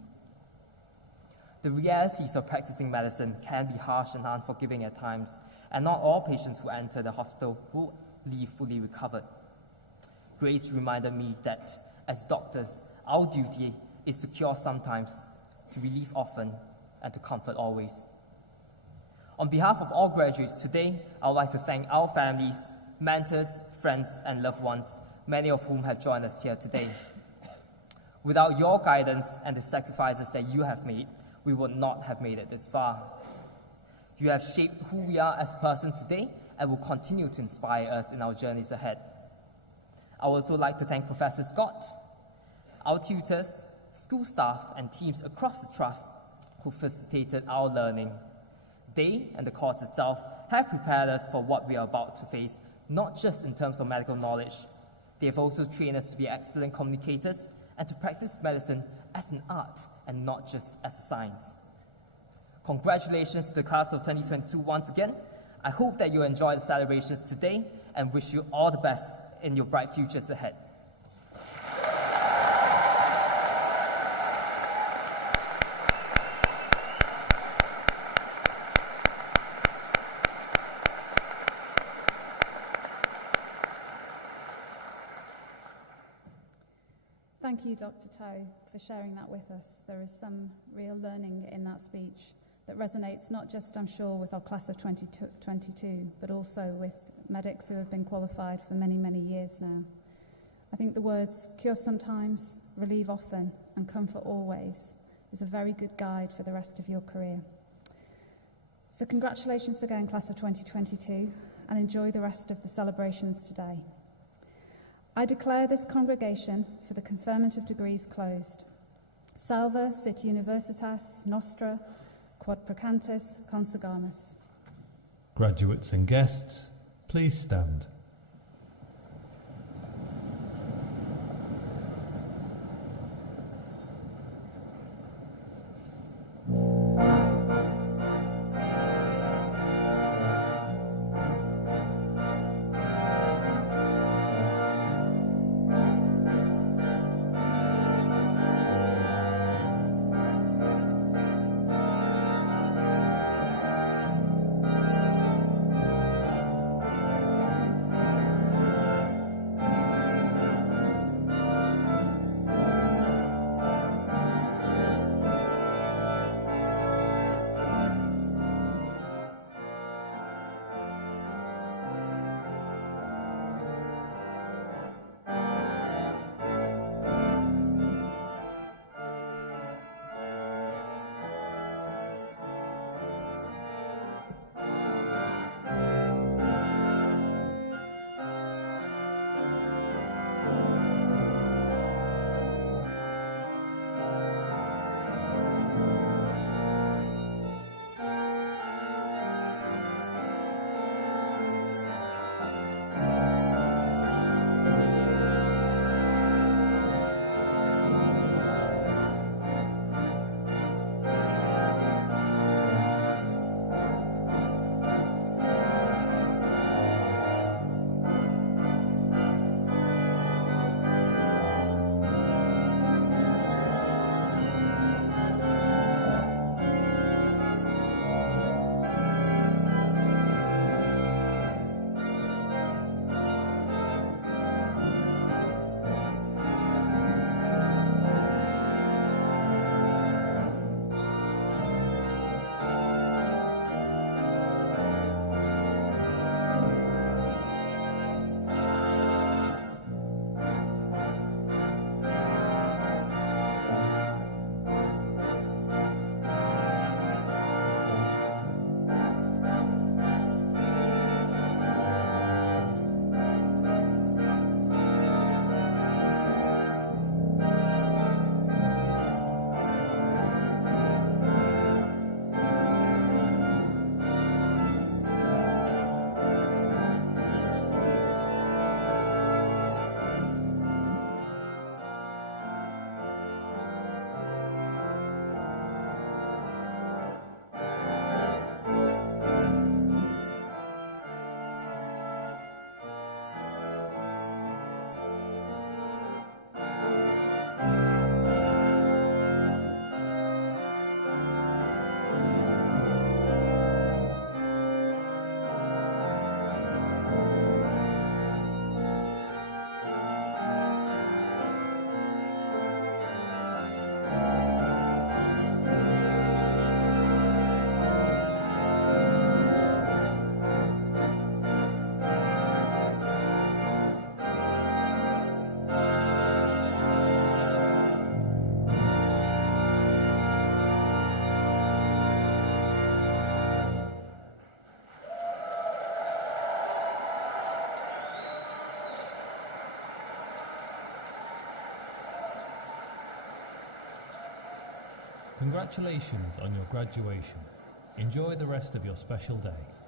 The realities of practicing medicine can be harsh and unforgiving at times, and not all patients who enter the hospital will leave fully recovered. Grace reminded me that, as doctors, our duty is to cure sometimes, to relieve often, and to comfort always. On behalf of all graduates today, I would like to thank our families, mentors, friends, and loved ones, many of whom have joined us here today. Without your guidance and the sacrifices that you have made, we would not have made it this far. You have shaped who we are as persons today and will continue to inspire us in our journeys ahead. I would also like to thank Professor Scott, our tutors, school staff, and teams across the trust who facilitated our learning. They and the course itself have prepared us for what we are about to face, not just in terms of medical knowledge. They have also trained us to be excellent communicators and to practice medicine as an art and not just as a science. Congratulations to the class of 2022 once again. I hope that you enjoy the celebrations today and wish you all the best in your bright futures ahead. Thank you, Dr. Toe, for sharing that with us. There is some real learning in that speech that resonates not just, I'm sure, with our class of 2022, but also with medics who have been qualified for many, many years now. I think the words cure sometimes, relieve often, and comfort always is a very good guide for the rest of your career. So congratulations again, class of 2022, and enjoy the rest of the celebrations today. I declare this congregation for the conferment of degrees closed. Salve sit universitas nostra, quod procantis consugamus. Graduates and guests, please stand. Congratulations on your graduation. Enjoy the rest of your special day.